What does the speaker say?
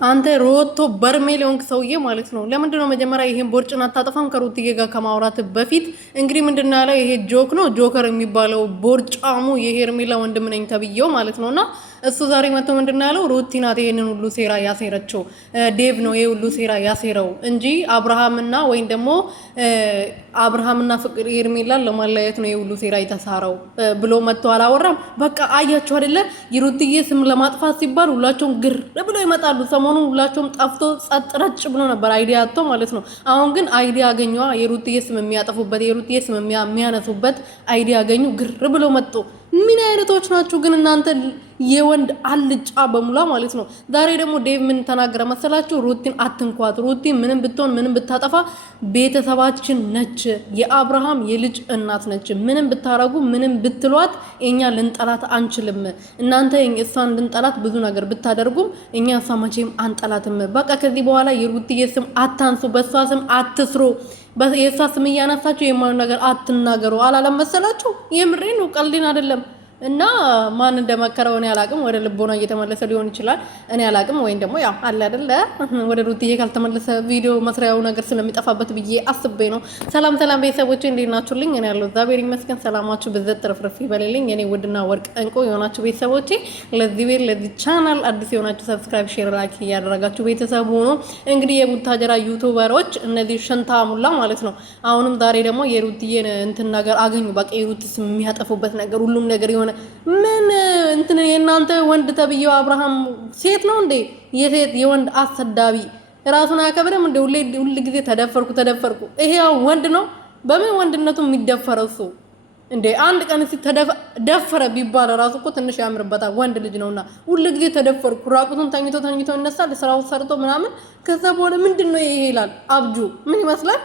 አንተ ሮቶ በርሜል የሆንክ ሰውዬ ማለት ነው። ለምንድን ነው መጀመሪያ ይሄን ቦርጭን አታጠፋም? ከሩትዬ ጋር ከማውራት በፊት እንግዲህ ምንድን ነው ያለው? ይሄ ጆክ ነው ጆከር የሚባለው ቦርጫሙ የሄርሜላ ወንድም ነኝ ተብዬው ማለት ነውና እሱ ዛሬ መጥቶ ምንድን ነው ያለው? ሩቲ ናት ይሄንን ሁሉ ሴራ ያሴረችው፣ ዴቭ ነው ይሄ ሁሉ ሴራ ያሴረው እንጂ አብርሃምና ወይም ደግሞ አብርሃምና ፍቅር ሄርሜላን ለማለያየት ነው ይሄ ሁሉ ሴራ የተሳረው ብሎ መጥቶ አላወራም። በቃ አያችሁ አይደለ? የሩትዬ ስም ለማጥፋት ሲባል ሁላቸውም ግር ብሎ ይመጣሉ። ሰሞኑን ሁላቸውም ጠፍቶ ጸጥ ረጭ ብሎ ነበር አይዲያ አጥቶ ማለት ነው። አሁን ግን አይዲያ አገኘዋ። የሩትዬ ስም የሚያጠፉበት የሩትዬ ስም የሚያነሱበት አይዲያ አገኙ። ግር ብሎ መጥቶ ምን አይነቶች ናችሁ ግን እናንተ የወንድ አልጫ በሙላ ማለት ነው። ዛሬ ደግሞ ዴቭ ምን ተናገረ መሰላችሁ? ሩቲን አትንኳት። ሩቲ ምንም ብትሆን ምንም ብታጠፋ ቤተሰባችን ነች። የአብርሃም የልጅ እናት ነች። ምንም ብታረጉ ምንም ብትሏት እኛ ልንጠላት አንችልም። እናንተ እሷን ልንጠላት ብዙ ነገር ብታደርጉም እኛ እሷ መቼም አንጠላትም። በቃ ከዚህ በኋላ የሩትዬ ስም አታንሱ፣ በእሷ ስም አትስሩ፣ የእሷ ስም እያነሳችሁ የማይሆን ነገር አትናገሩ አላለም መሰላችሁ? የምሬን ነው፣ ቀልዴን አይደለም። እና ማን እንደመከረው እኔ አላቅም። ወደ ልቦና እየተመለሰ ሊሆን ይችላል፣ እኔ አላቅም። ወይም ደግሞ ያው አለ አይደለ ወደ ሩትዬ ካልተመለሰ ቪዲዮ መስሪያው ነገር ስለሚጠፋበት ብዬ አስቤ ነው። ሰላም ሰላም ቤተሰቦቼ እንዴት ናችሁልኝ? እኔ ያለው እግዚአብሔር ይመስገን። ሰላማችሁ ብዘት ትርፍርፍ ይበልልኝ። እኔ ውድና ወርቅ እንቁ የሆናችሁ ቤተሰቦቼ ለዚህ ቤት ለዚህ ቻናል አዲስ የሆናችሁ ሰብስክራይብ፣ ሼር፣ ላይክ እያደረጋችሁ ቤተሰብ ሆኖ እንግዲህ የቡታጀራ ዩቲዩበሮች እነዚህ ሽንታሙላ ማለት ነው። አሁንም ዛሬ ደግሞ የሩትዬን እንትን ነገር አገኙ። በቃ የሩት ስም የሚያጠፉበት ነገር ሁሉም ነገር የሆነ ምን እንትን የእናንተ ወንድ ተብዬው አብርሃም ሴት ነው እንዴ? የሴት የወንድ አሰዳቢ ራሱን አያከብርም እንዴ? ሁሉ ጊዜ ተደፈርኩ። ይሄ ወንድ ነው? በምን ወንድነቱ የሚደፈረው እሱ እንዴ? አንድ ቀን ተደፈረ ቢባል ራሱ እኮ ትንሽ ያምርበታል። ወንድ ልጅ ነውና ሁሉ ጊዜ ተደፈርኩ። ራቁቱን ተኝቶ ይነሳል፣ ስራው ሰርቶ ምናምን። ከዛ በኋላ ምንድነው ይሄ ይላል። አብጁ ምን ይመስላል?